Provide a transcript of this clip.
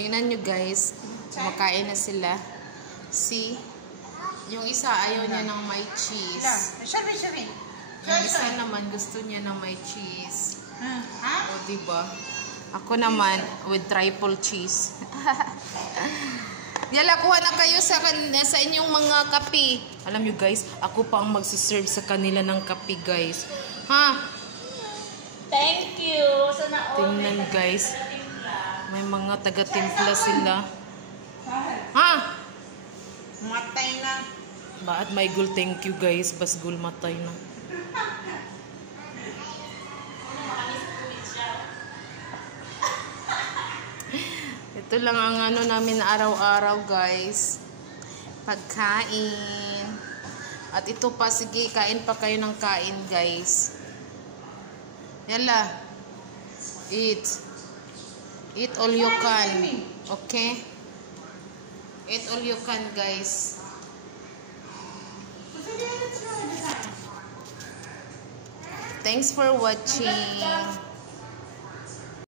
Tingnan nyo guys, kumakain na sila. See? Yung isa ayaw niya ng may cheese. Yung isa naman gusto niya ng may cheese. O diba? Ako naman with triple cheese. Yala, kuha na kayo sa inyong mga kape. Alam nyo guys, ako pa ang magsiserve sa kanila ng kape guys. Ha? Thank you. Tingnan guys. May mga taga-timpla sila. Ha? Matay na. Baat may gul, thank you guys. Bas gul matay na. Ito lang ang ano namin araw-araw guys. Pagkain. At ito pa, sige, kain pa kayo ng kain guys. Yala. Eat. Eat all you can. Okay? Eat all you can guys. Thanks for watching.